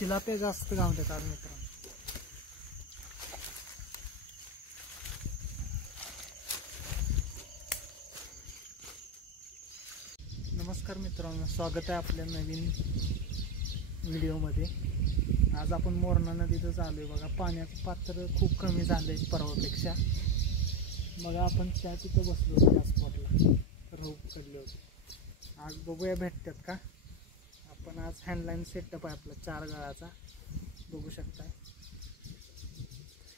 चिलाप्या जास्त गावल्यात आज मित्रांनो. नमस्कार मित्रांनो, स्वागत आहे आपल्या नवीन व्हिडिओमध्ये. आज आपण मोरणा नदीतच आलोय बघा. पाण्याचं पात्र खूप कमी झालंय परवापेक्षा. बघा आपण त्या तिथं बसलो होतो त्या स्पॉटला, रोप चढले होते. आज बघूया भेटतात का. आपण आज हँडलाईन सेटअप आहे आपला 4 गळाचा, बघू शकताय.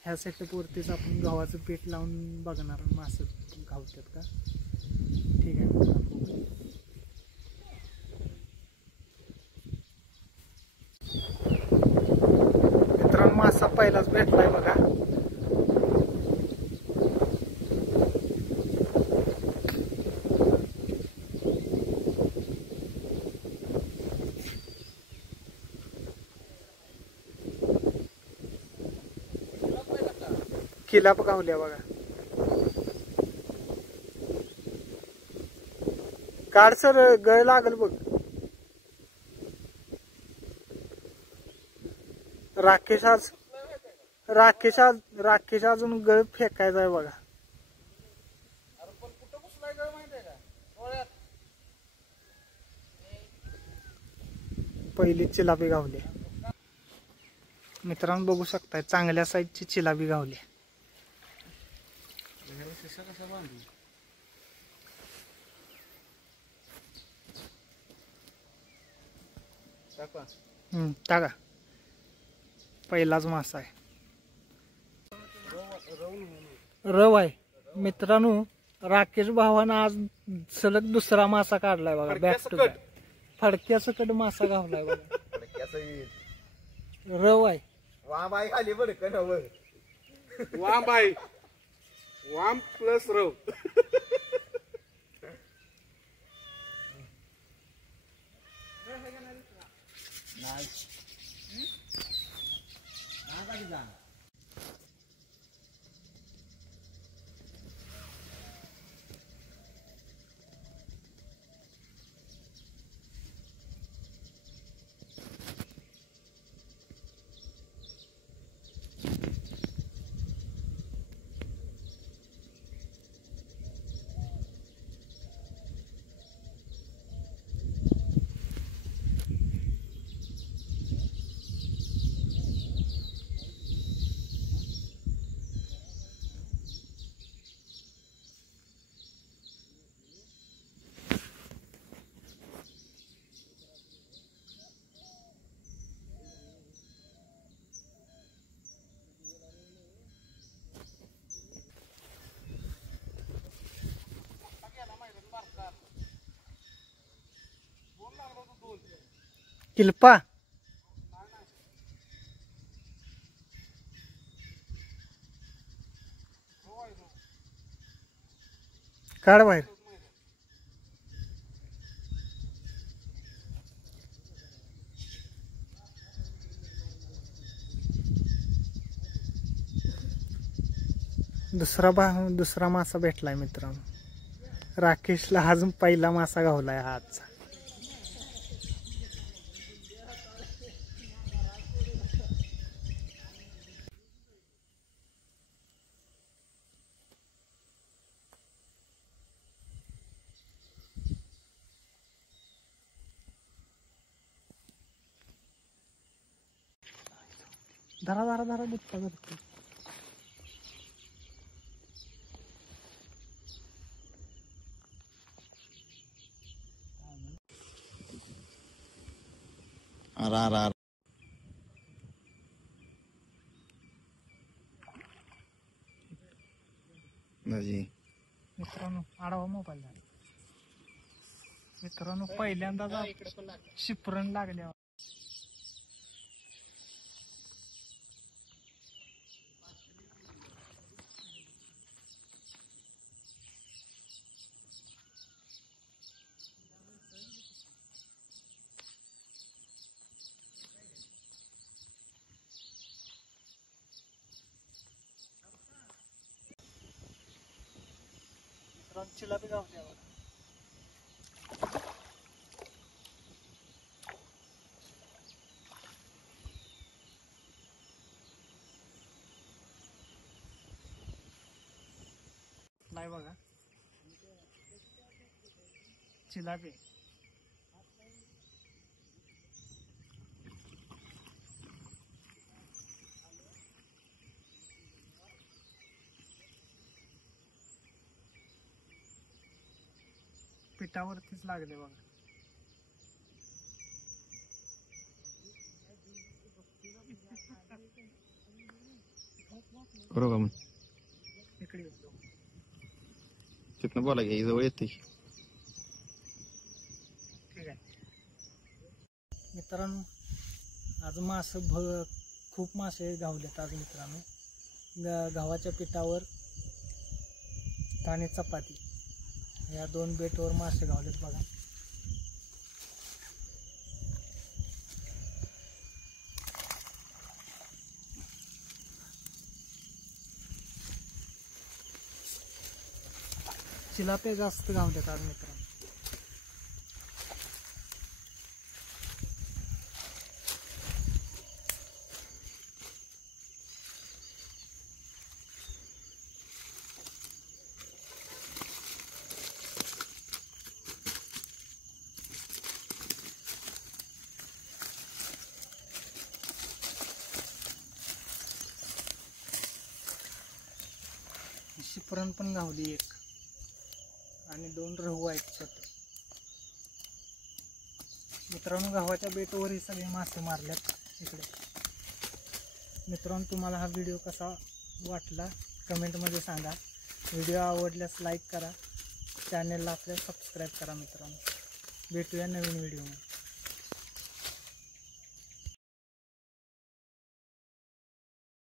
ह्या सेटअपवरतीच आपण गव्हाचं पीठ लावून बघणार मासे गावतात का. ठीक आहे मित्रांनो. मित्रांनो मासा पहिलाच भेटलाय बघा. किलाप गावल्या बघा. काढ सर, गळ लागल बघ. राकेश अजून गळ फेकायचा आहे बघा. पहिली चिलापी गावली मित्रांनो, बघू शकताय. चांगल्या साईजची चिलापी गावली. टाका. पहिलाच मासा आहे. रव आहे मित्रांनो. राकेश भावानं आज सलग दुसरा मासा काढलाय बघा. बॅक टू बॅक फडक्या सकट मासा गावलाय बघा. रव आहे. वांबाई खाली बरं नव. वांबाई वाम प्लस रव. किल्पा काढ बाहेर. दुसरा मासा भेटलाय मित्रांनो. राकेशला अजून पहिला मासा गावलाय आजचा. धरा धरा धरा दुखता करतो. मित्रांनो आडवा मोबाईल झाला. मित्रांनो पहिल्यांदाच शिपरण लागल्या. चिलापी गावली बघा. आलाय बघा, चिलापी. पिठावरतीच लागले बघा. बरोबर मग इकडे येतो. तिथनं बोला की जवळ येते. ठीक आहे मित्रांनो, आज खूप मासे गावलेत आज मित्रांनो. गव्हाच्या पिठावर आणि चपाती या 2 बेटवर मासे गावलेत बघा. चिलापे जास्त गावलेत आज मित्रांनो. शिपरण पण गावली एक आणि 2 रहू आहेत छोटे. मित्रांनो, गव्हाच्या बेटवर हे सगळे मासे मारल्यात इकडे. मित्रांनो, तुम्हाला हा व्हिडिओ कसा वाटला कमेंटमध्ये सांगा. व्हिडिओ आवडल्यास लाईक करा, चॅनलला आपल्या सबस्क्राईब करा. मित्रांनो, भेटूया नवीन व्हिडिओमध्ये.